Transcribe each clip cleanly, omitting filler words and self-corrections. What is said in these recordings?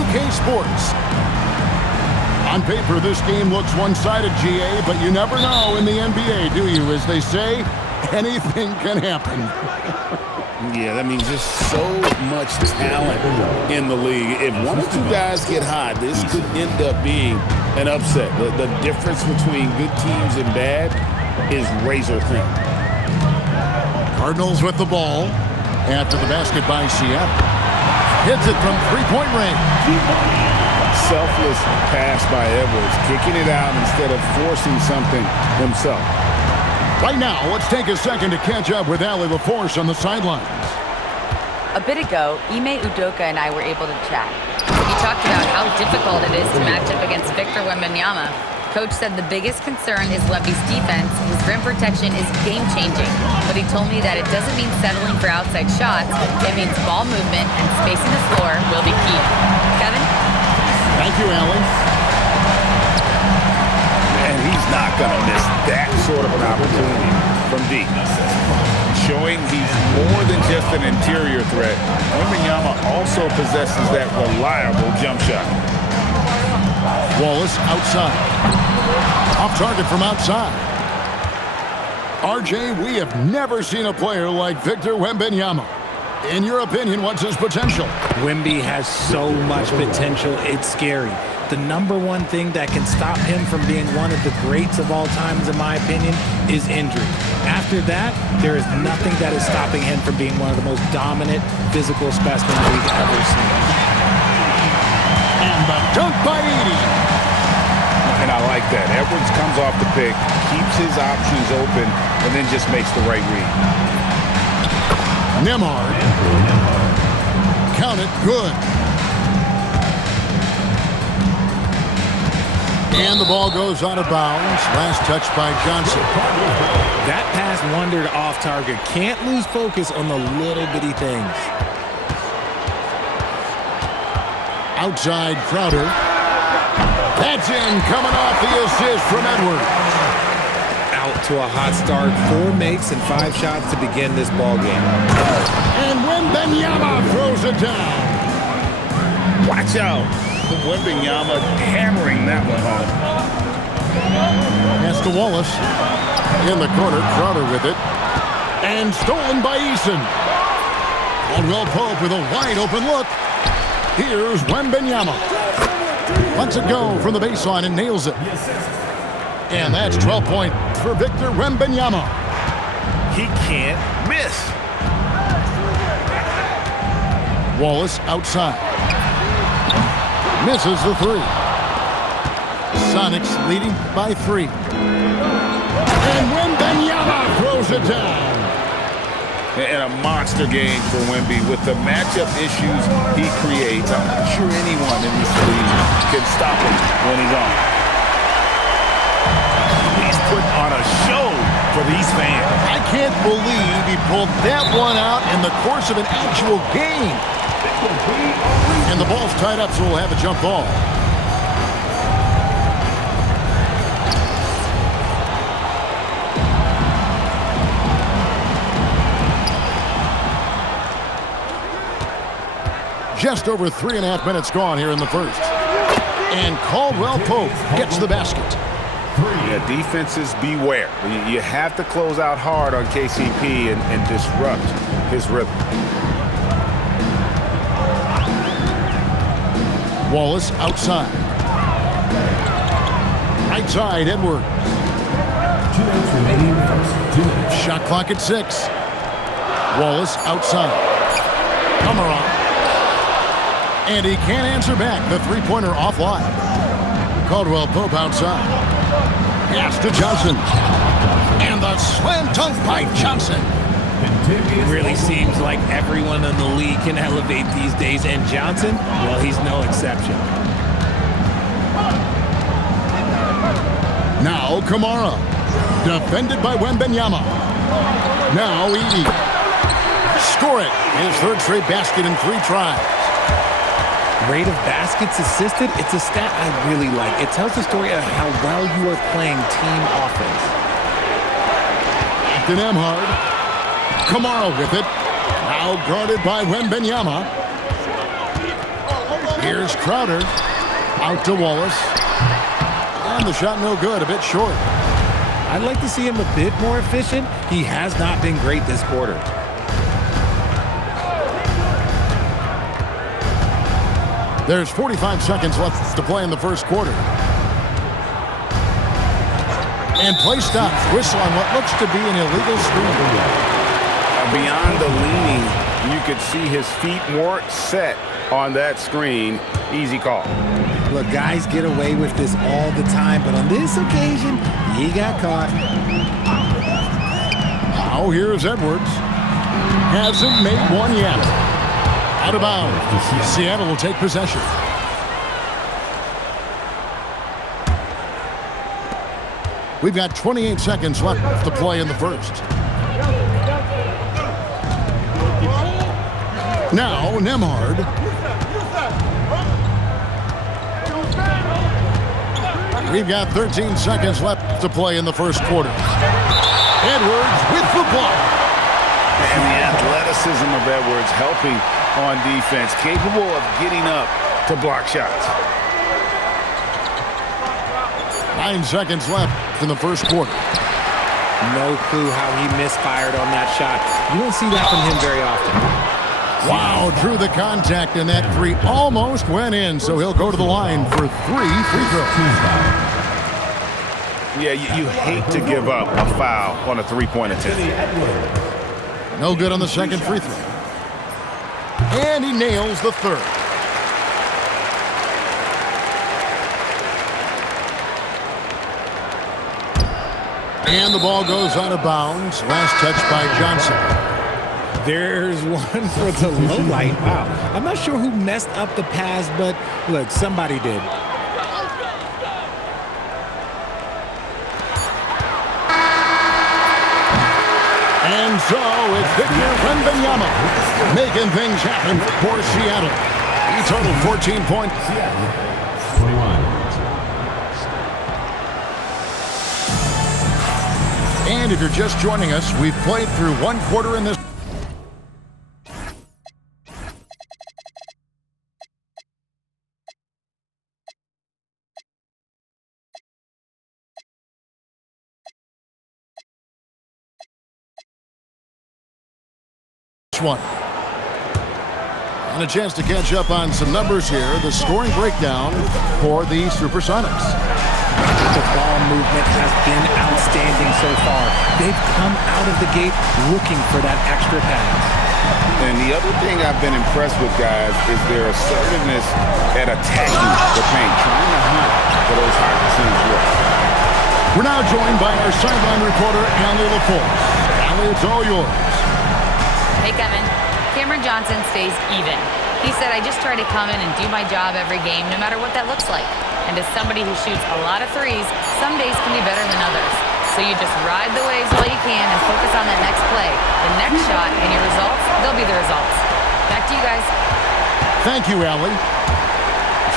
2K Sports. On paper, this game looks one-sided, GA, but you never know in the NBA, do you? As they say, anything can happen. Yeah, that means just so much talent in the league. If one or two guys get hot, this could end up being an upset. The difference between good teams and bad is razor thin. Cardinals with the ball. After the basket by Seattle. Hits it from three-point range. Selfless pass by Edwards, kicking it out instead of forcing something himself. Right now, let's take a second to catch up with Allie LaForce on the sidelines. A bit ago, Ime Udoka and I were able to chat. We talked about how difficult it is to match up against Victor Wembanyama. Coach said the biggest concern is Wemby's defense. His rim protection is game-changing. But he told me that it doesn't mean settling for outside shots. It means ball movement and spacing the floor will be key. Kevin? Thank you, Allie. And he's not going to miss that sort of an opportunity from deep. Showing he's more than just an interior threat, Wembanyama also possesses that reliable jump shot. Wallace outside. Off target from outside. RJ, we have never seen a player like Victor Wembanyama. In your opinion, what's his potential? Wemby has so much potential, it's scary. The number one thing that can stop him from being one of the greats of all times, in my opinion, is injury. After that, there is nothing that is stopping him from being one of the most dominant physical specimens we've ever seen. And the dunk by Edey. And I like that. Edwards comes off the pick, keeps his options open, and then just makes the right read. Nembhard. Count it, good. And the ball goes out of bounds. Last touch by Johnson. That pass wandered off target. Can't lose focus on the little bitty things. Outside Crowder. That's in, coming off the assist from Edwards. Out to a hot start. 4 makes and 5 shots to begin this ball game. And Wembanyama throws it down. Watch out. Wembanyama hammering that one home. Pass to Wallace. In the corner, Crowder with it. And stolen by Eason. Caldwell Pope with a wide open look. Here's Wembanyama. Lets it go from the baseline and nails it. And that's 12 points for Victor Wembanyama. He can't miss. Wallace outside. Misses the 3. Sonics leading by 3. And Wembanyama throws it down. And a monster game for Wemby. With the matchup issues he creates, I'm not sure anyone in this league can stop him when he's on. He's putting on a show for these fans. I can't believe he pulled that one out in the course of an actual game. And the ball's tied up, so we'll have a jump ball. Just over 3.5 minutes gone here in the first. And Caldwell Pope gets the basket. Yeah, defenses beware. You have to close out hard on KCP and disrupt his rhythm. Wallace outside. Right side, Edwards. 2 minutes remaining in the first. 2 minutes. Shot clock at 6. Wallace outside. Amaron. And he can't answer back. The three-pointer offline. Caldwell Pope outside. Pass to Johnson. And the slam dunk by Johnson. It really seems like everyone in the league can elevate these days, and Johnson, well, he's no exception. Now Kamara. Defended by Wembanyama. Now Edey. Score it. His third straight basket in 3 tries. Rate of baskets assisted, it's a stat I really like. It tells the story of how well you are playing team offense. To Nembhard. Kamara with it. Now guarded by Wembanyama. Here's Crowder. Out to Wallace. And the shot no good, a bit short. I'd like to see him a bit more efficient. He has not been great this quarter. There's 45 seconds left to play in the first quarter. And play stops. Whistle on what looks to be an illegal screen. Beyond the leaning, you could see his feet weren't set on that screen. Easy call. Look, guys get away with this all the time, but on this occasion, he got caught. Now here's Edwards. Hasn't made one yet. Out of bounds. Seattle will take possession. We've got 28 seconds left to play in the first. Now, Nembhard. We've got 13 seconds left to play in the first quarter. Edwards with the block. And the athleticism of Edwards helping on defense, capable of getting up to block shots. 9 seconds left in the first quarter. No clue how he misfired on that shot. You don't see that from him very often. Wow, drew the contact, and that three almost went in, so he'll go to the line for 3 free throws. Yeah, you hate to give up a foul on a three-point attempt. No good on the second free throw. And he nails the third. And the ball goes out of bounds. Last touch by Johnson. There's one for the low light. Wow. I'm not sure who messed up the pass, but look, somebody did. And so it's Victor Wembanyama making things happen for Seattle. He totaled 14 points. 21. And if you're just joining us, we've played through one quarter in this. One. And a chance to catch up on some numbers here. The scoring breakdown for the Supersonics. The ball movement has been outstanding so far. They've come out of the gate looking for that extra pass. And the other thing I've been impressed with, guys, is their assertiveness at attacking the paint, trying to hunt for those high percentage looks. We're now joined by our sideline reporter, Allie LaForce. Allie, it's all yours. Hey, Kevin. Cameron Johnson stays even. He said, I just try to come in and do my job every game, no matter what that looks like. And as somebody who shoots a lot of threes, some days can be better than others. So you just ride the waves while you can and focus on that next play. The next shot and your results, they'll be the results. Back to you guys. Thank you, Allie.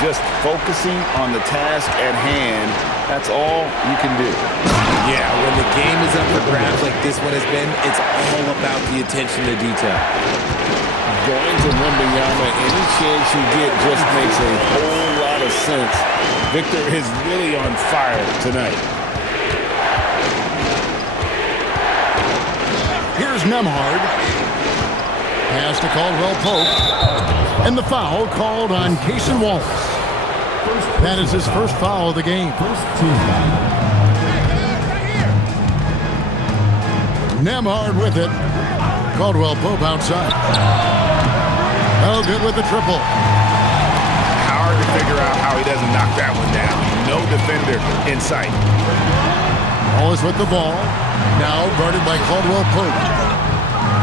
Just focusing on the task at hand, that's all you can do. Yeah, when the game is up for grabs like this one has been, it's all about the attention to detail. Going to Wembanyama, any chance you get just makes a whole lot of sense. Victor is really on fire tonight. Here's Nembhard. Pass to Caldwell Pope. And the foul called on Cason Wallace. That is his first foul of the game. Nembhard with it. Caldwell Pope outside. Oh, good with the triple. Hard to figure out how he doesn't knock that one down. No defender in sight. Wallace with the ball. Now guarded by Caldwell Pope.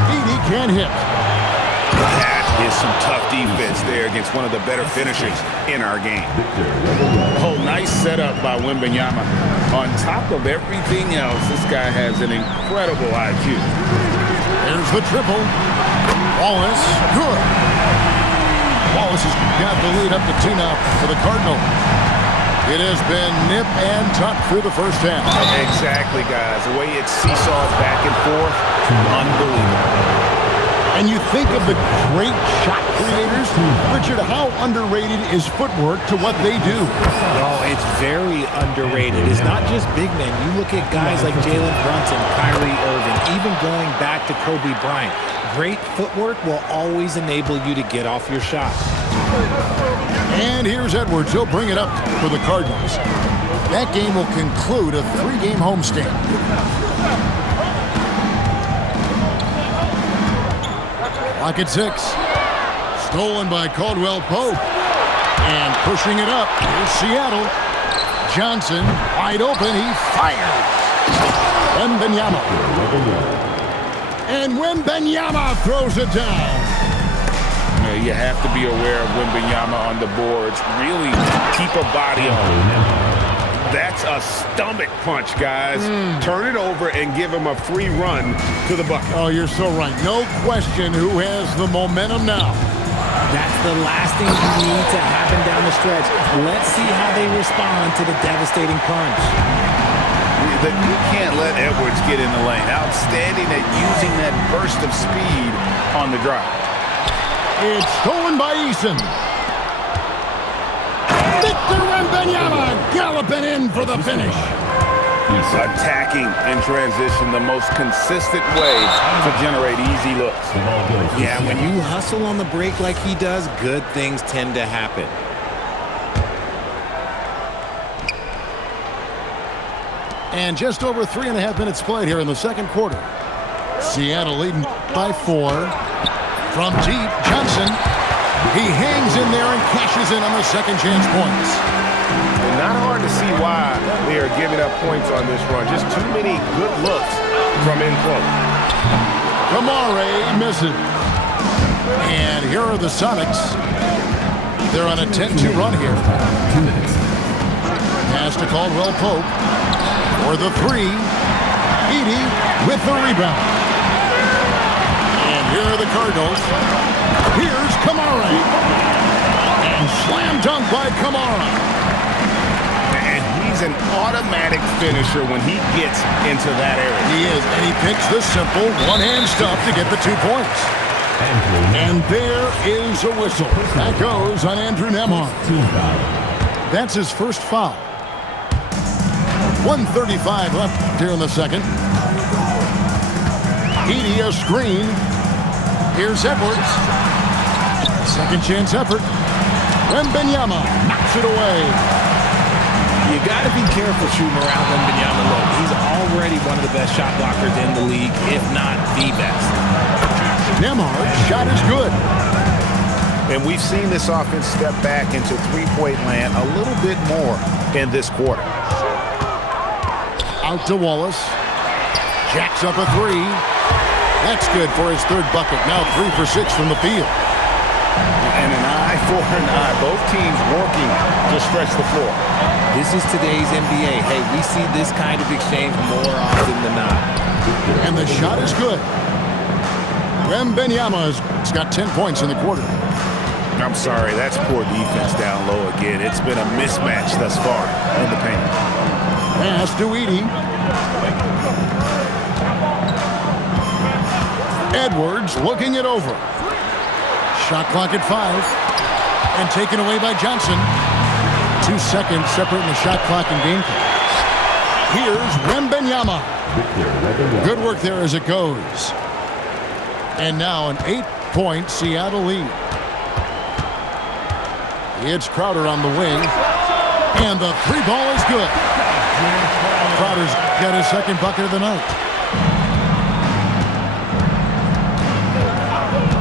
Edey can't hit. That is some tough defense there against one of the better finishers in our game. Oh, nice setup by Wembanyama. On top of everything else, this guy has an incredible IQ. There's the triple. Wallace, good. Wallace has got the lead up to 2 now for the Cardinals. It has been nip and tuck through the first half. Exactly, guys. The way it seesaws back and forth, unbelievable. And you think of the great shot creators, Richard, how underrated is footwork to what they do? Oh, it's very underrated. It's not just big men. You look at guys like Jalen Brunson, Kyrie Irving, even going back to Kobe Bryant. Great footwork will always enable you to get off your shot. And here's Edwards. He'll bring it up for the Cardinals. That game will conclude a 3-game homestand. Clock at 6. Stolen by Caldwell Pope. And pushing it up. Here's Seattle. Johnson, wide open. He fires. Wembanyama. And Wembanyama throws it down. You have to be aware of Wembanyama on the boards. Really keep a body on. That's a stomach punch, guys. Turn it over and give him a free run to the bucket. Oh, you're so right. No question who has the momentum now. That's the last thing you need to happen down the stretch. Let's see how they respond to the devastating punch. You can't let Edwards get in the lane. Outstanding at using that burst of speed on the drive. It's stolen by Eason. Victor Wembanyama galloping in for the finish. Attacking in transition, the most consistent way to generate easy looks. Yeah, when you hustle on the break like he does, good things tend to happen. And just over 3.5 minutes played here in the second quarter. Seattle leading by 4. From deep, Johnson. He hangs in there and cashes in on the second chance points. Not hard to see why they are giving up points on this run. Just too many good looks from in close. Kamare misses. And here are the Sonics. They're on a 10-2 run here. Pass to Caldwell Pope. For the 3. Edey with the rebound. And here are the Cardinals. Here's Kamare. And slam dunk by Kamara. And he's an automatic finisher when he gets into that area. He is, and he picks the simple one-hand stuff to get the 2 points. And there is a whistle. That goes on Andrew Nembhard. That's his first foul. 1:35 left here in the second. Edey a screen. Here's Edwards. Second chance effort. Wembanyama knocks it away. You got to be careful shooting around Wembanyama low. He's already one of the best shot blockers in the league, if not the best. Nembhard's shot is good. And we've seen this offense step back into three-point land a little bit more in this quarter. Out to Wallace. Jacks up a 3. That's good for his 3rd bucket. Now 3 for 6 from the field. And an eye for an eye. Both teams working to stretch the floor. This is today's NBA. Hey, we see this kind of exchange more often than not. And the shot is good. Wembanyama's got 10 points in the quarter. I'm sorry, that's poor defense down low again. It's been a mismatch thus far in the paint. Pass to Edey. Edwards looking it over. Shot clock at 5. And taken away by Johnson. 2 seconds separating the shot clock and game clock. Here's Wembanyama. Good work there as it goes. And now an 8-point Seattle lead. It's Crowder on the wing. And the 3 ball is good. Crowder's got his 2nd bucket of the night.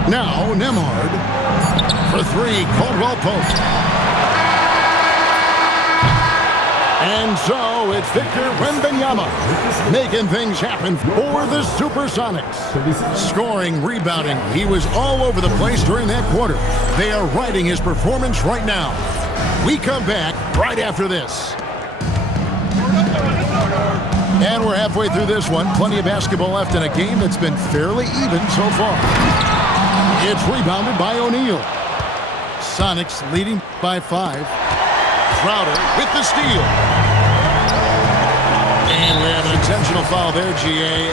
Now Nembhard for 3. Caldwell Pope. And so it's Victor Wembanyama making things happen for the Supersonics. Scoring, rebounding. He was all over the place during that quarter. They are riding his performance right now. We come back right after this. And we're halfway through this one. Plenty of basketball left in a game that's been fairly even so far. It's rebounded by O'Neal. Sonics leading by 5. Crowder with the steal. And we have an intentional foul there, GA.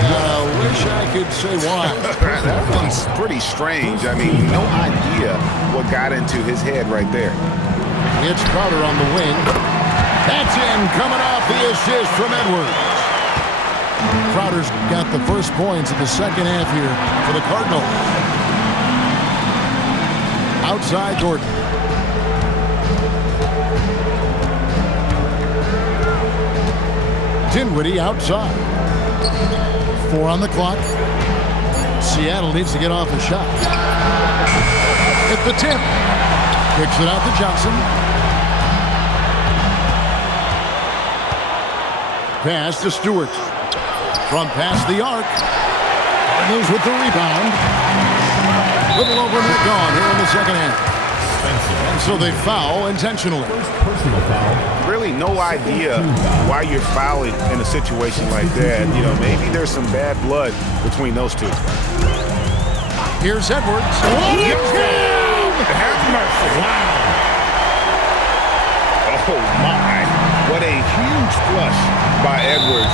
Wish I could say why. That one's pretty strange. I mean, no idea what got into his head right there. It's Crowder on the wing. That's in, coming off the assist from Edwards. Crowder's got the first points of the second half here for the Cardinals. Outside Gordon. Dinwiddie outside. 4 on the clock. Seattle needs to get off a shot. At the tip. Kicks it out to Johnson. Pass to Stewart. From past the arc. Cardinals with the rebound. Little over and gone here in the second half. And so they foul intentionally. Personal foul. Really no idea why you're fouling in a situation like that. You know, maybe there's some bad blood between those two. Here's Edwards. Have mercy. Wow. Oh, my. What a huge flush by Edwards,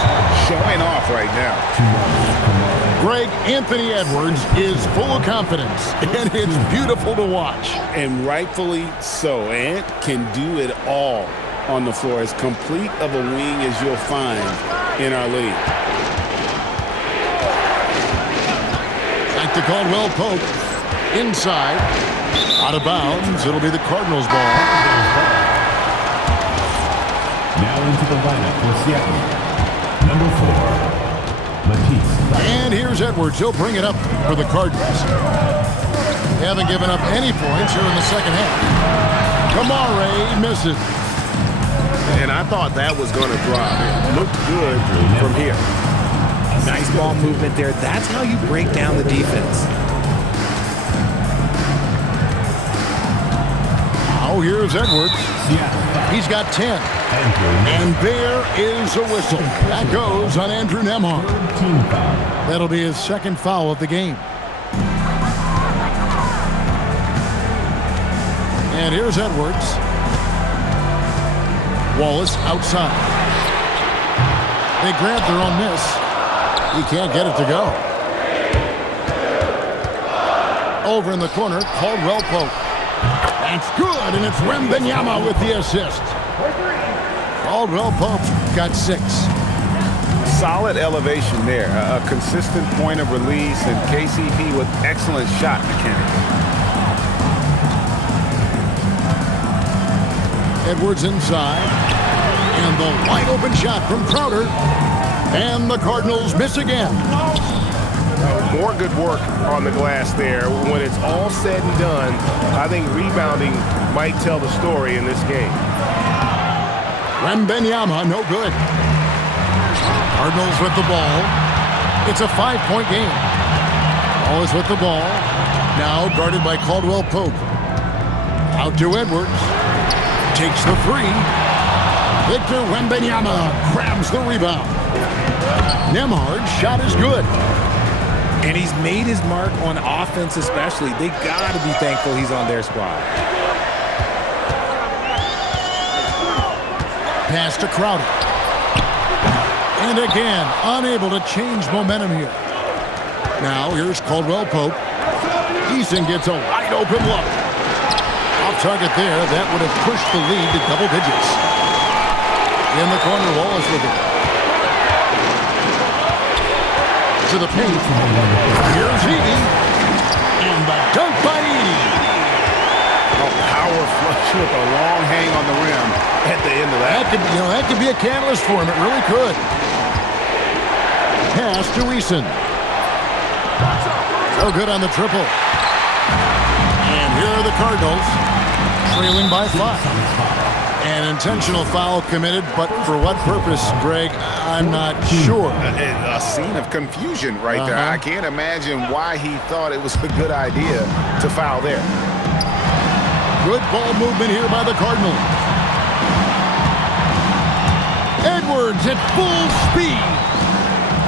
showing off right now. Greg, Anthony Edwards is full of confidence, and it's beautiful to watch. And rightfully so. Ant can do it all on the floor. As complete of a wing as you'll find in our league. Back to Caldwell Pope. Inside. Out of bounds. It'll be the Cardinals' ball. Now into the lineup for Seattle. Number 4, Matisse. And here's Edwards. He'll bring it up for the Cardinals. They haven't given up any points here in the second half. Kamare misses. And I thought that was going to drop. It looked good from here. Nice ball movement there. That's how you break down the defense. Now here's Edwards. He's got 10. And there is a whistle. That goes on Andrew Nembhard. That'll be his second foul of the game. And here's Edwards. Wallace outside. They grab their own miss. He can't get it to go. Over in the corner, Caldwell Pope. That's good, and it's Wembanyama with the assist. Caldwell Pope got 6. Solid elevation there. A consistent point of release, and KCP with excellent shot mechanics. Edwards inside. And the wide open shot from Crowder. And the Cardinals miss again. More good work on the glass there. When it's all said and done, I think rebounding might tell the story in this game. Wembanyama, no good. Cardinals with the ball. It's a 5-point game. Always with the ball. Now guarded by Caldwell Pope. Out to Edwards. Takes the 3. Victor Wembanyama grabs the rebound. Nembhard's shot is good. And he's made his mark on offense especially. They got to be thankful he's on their squad. Pass to Crowder. And again, unable to change momentum here. Now here's Caldwell Pope. Eason gets a wide open look. Off target there. That would have pushed the lead to double digits. In the corner, Wallace with it. To the paint. Here's Edey. And the dunk by Edey. A power flush with a long hang on the rim at the end of that. That could be a catalyst for him. It really could. Pass to Eason. So good on the triple. And here are the Cardinals, trailing by 5. An intentional foul committed, but for what purpose, Greg, I'm not sure. A scene of confusion right there. I can't imagine why he thought it was a good idea to foul there. Good ball movement here by the Cardinals. Edwards at full speed.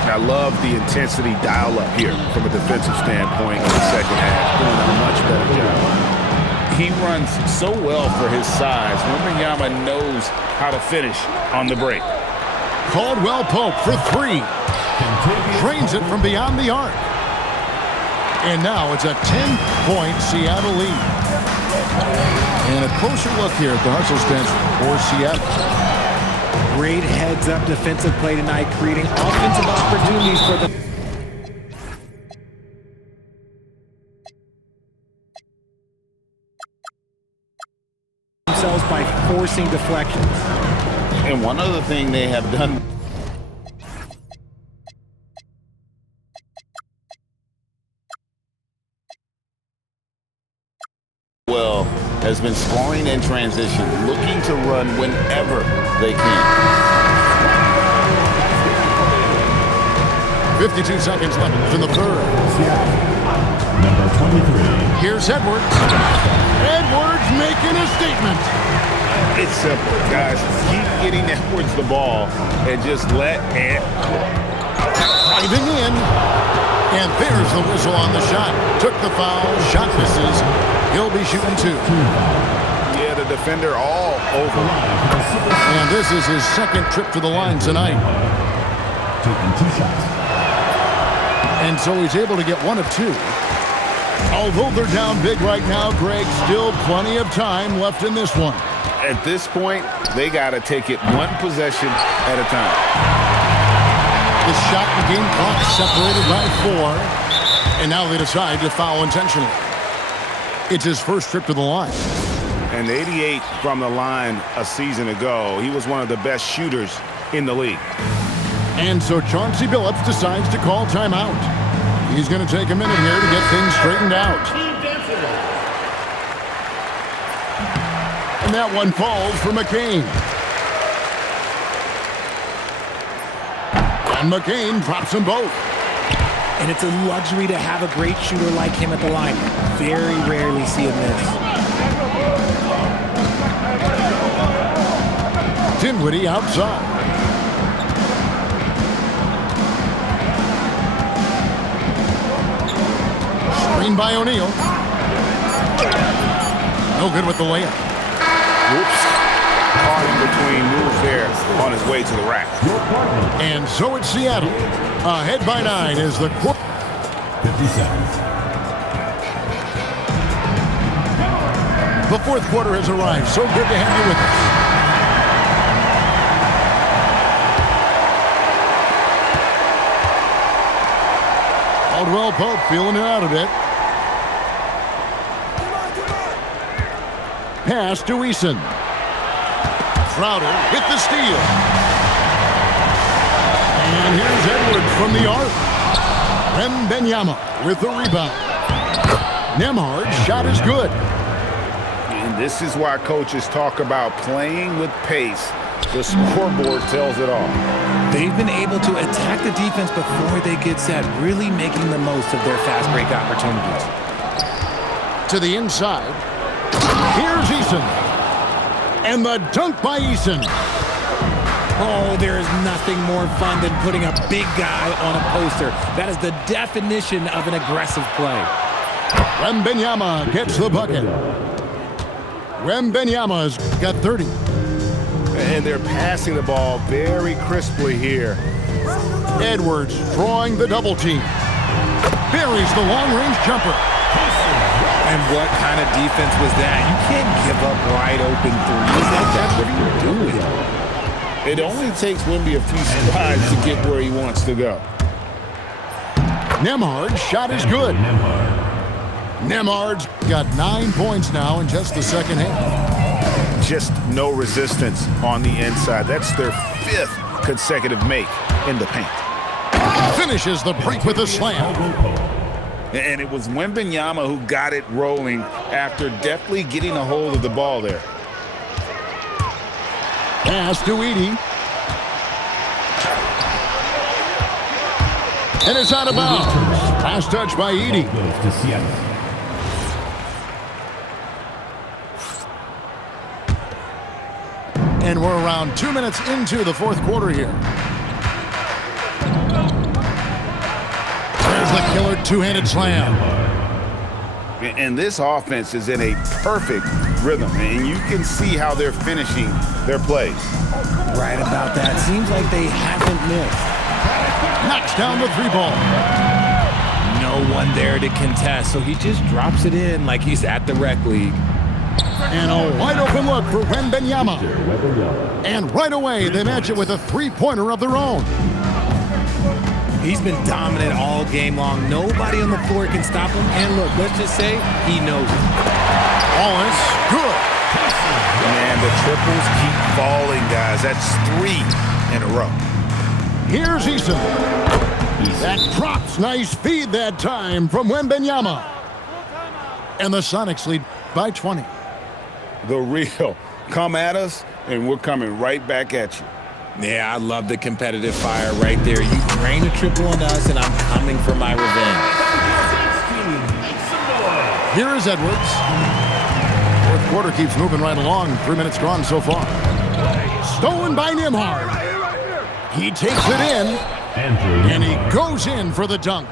I love the intensity dial-up here from a defensive standpoint in the second half. Doing a much better job. He runs so well for his size. Wembanyama knows how to finish on the break. Caldwell Pope for three. Drains it from beyond the arc. And now it's a 10-point Seattle lead. And a closer look here at the Hustle stance for Seattle. Great heads-up defensive play tonight, creating offensive opportunities for the themselves by forcing deflections. And one other thing they have done well has been scoring in transition, looking to run whenever they can. 52 seconds left in the third. Number 23. Here's Edwards. Edwards making a statement. It's simple, guys. Keep getting Edwards the ball and just let it Driving in. And there's the whistle on the shot. Took the foul. Shot misses. He'll be shooting two. Yeah, the defender all over. And this is his second trip to the line tonight. Taking 2 shots. And so he's able to get one of two. Although they're down big right now, Greg, still plenty of time left in this one. At this point, they got to take it one possession at a time. The shot and game clock separated by 4. And now they decide to foul intentionally. It's his first trip to the line. And 88 from the line a season ago. He was one of the best shooters in the league. And so Chauncey Billups decides to call timeout. He's going to take a minute here to get things straightened out. And that one falls for McCain. And McCain drops them both. And it's a luxury to have a great shooter like him at the line. Very rarely see him miss. Dinwiddie outside. Screen by O'Neal. No good with the layup. Whoops. Caught in between moves there on his way to the rack. And so it's Seattle. Ahead by 9 is the 50 seconds. The fourth quarter has arrived. So good to have you with us. Caldwell Pope feeling it out a bit. Pass to Eason. Crowder with the steal. And here's Edwards from the arc. Wembanyama with the rebound. Nembhard's shot is good. And this is why coaches talk about playing with pace. The scoreboard tells it all. They've been able to attack the defense before they get set, really making the most of their fast break opportunities. To the inside. Here's Eason. And the dunk by Eason. Oh, there is nothing more fun than putting a big guy on a poster. That is the definition of an aggressive play. Wembanyama gets the bucket. Wembanyama's got 30. And they're passing the ball very crisply here. Edwards drawing the double team. Buries the long-range jumper. And what kind of defense was that? You can't give up wide open threes like that. What are you doing? It only takes Wemby a few strides to get where he wants to go. Nembhard's shot is good. Nembhard's got 9 points now in just the second half. Just no resistance on the inside. That's their 5th consecutive make in the paint. Finishes the break with a slam. And it was Wembanyama who got it rolling after deftly getting a hold of the ball there. Pass to Edey. And it's out of bounds. Last touch by Edey. Goes to Seattle. And we're around 2 minutes into the fourth quarter here. There's the killer two-handed slam. And this offense is in a perfect rhythm, and you can see how they're finishing their plays. Right about that. Seems like they haven't missed. Knocks down the 3-ball. No one there to contest, so he just drops it in like he's at the rec league. And a wide open look for Wembanyama. And right away, they match it with a 3-pointer of their own. He's been dominant all game long. Nobody on the floor can stop him. And look, let's just say he knows it. Wallace, good. Man, the triples keep falling, guys. That's 3 in a row. Here's Eason. That drops. Nice feed that time from Wembanyama. And the Sonics lead by 20. The real. Come at us, and we're coming right back at you. Yeah, I love the competitive fire right there. You drain a triple on us, and I'm coming for my revenge. Here is Edwards. Fourth quarter keeps moving right along. 3 minutes gone so far. Stolen by Nembhard. He takes it in, and he goes in for the dunk.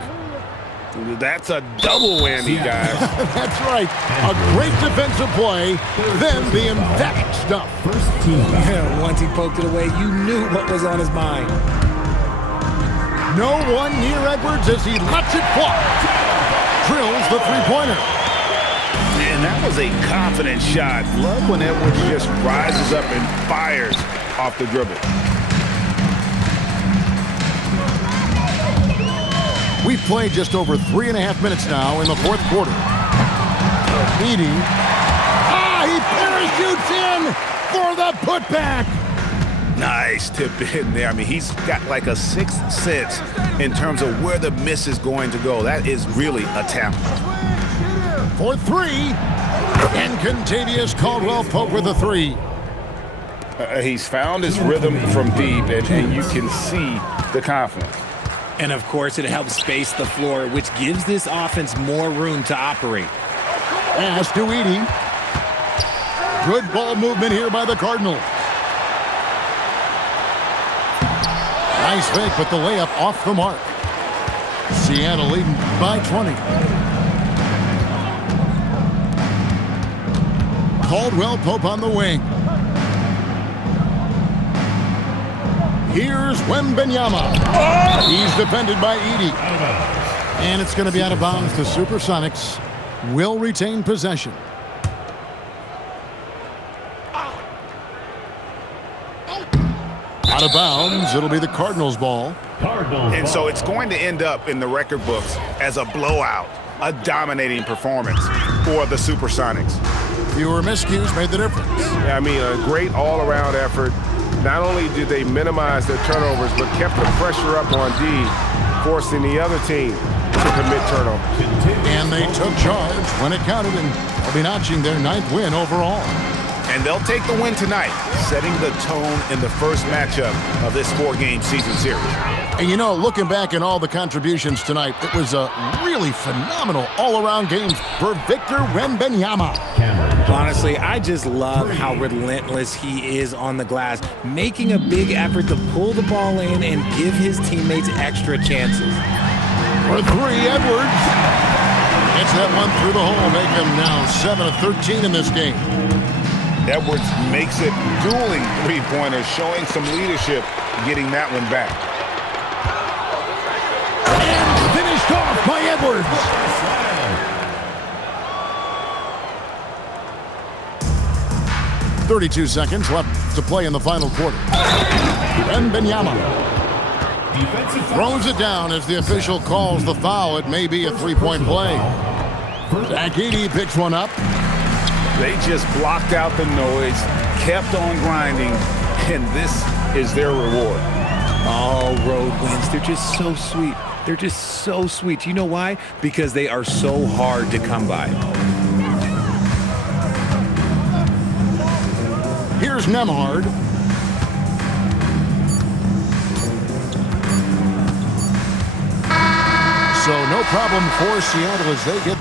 That's a double whammy, guys. That's right. A great defensive play, then the emphatic stuff. Yeah, once he poked it away, you knew what was on his mind. No one near Edwards as he lets it fly. Drills the 3-pointer. And that was a confident shot. Love when Edwards just rises up and fires off the dribble. We've played just over 3.5 minutes now in the fourth quarter. Edey. He parachutes in for the putback. Nice tip in there. I mean, he's got like a sixth sense in terms of where the miss is going to go. That is really a talent. For 3. And Contavious Caldwell-Pope with a 3. He's found his rhythm from deep, and you can see the confidence. And, of course, it helps space the floor, which gives this offense more room to operate. Pass to Edey. Good ball movement here by the Cardinals. Nice fake, but the layup off the mark. Seattle leading by 20. Caldwell-Pope on the wing. Here's Wembanyama. He's defended by Edey. And it's going to be out of bounds. The Supersonics will retain possession. Out of bounds. It'll be the Cardinals' ball. And so it's going to end up in the record books as a blowout, a dominating performance for the Supersonics. Fewer miscues made the difference. Yeah, I mean, a great all-around effort. Not only did they minimize their turnovers, but kept the pressure up on D, forcing the other team to commit turnovers. And they took charge when it counted, and they'll be notching their 9th win overall. And they'll take the win tonight, setting the tone in the first matchup of this 4-game season series. And you know, looking back at all the contributions tonight, it was a really phenomenal all-around game for Victor Wembanyama. Honestly, I just love how relentless he is on the glass, making a big effort to pull the ball in and give his teammates extra chances. For 3, Edwards. Gets that one through the hole, make him now 7 of 13 in this game. Edwards makes it dueling 3-pointers, showing some leadership, getting that one back. And finished off by Edwards. .32 seconds left to play in the final quarter. Wembanyama throws it down as the official calls the foul. It may be a 3-point play. Zach Edey picks one up. They just blocked out the noise, kept on grinding, and this is their reward. Oh, road wins. They're just so sweet. They're just so sweet. You know why? Because they are so hard to come by. Here's Nembhard. So no problem for Seattle as they get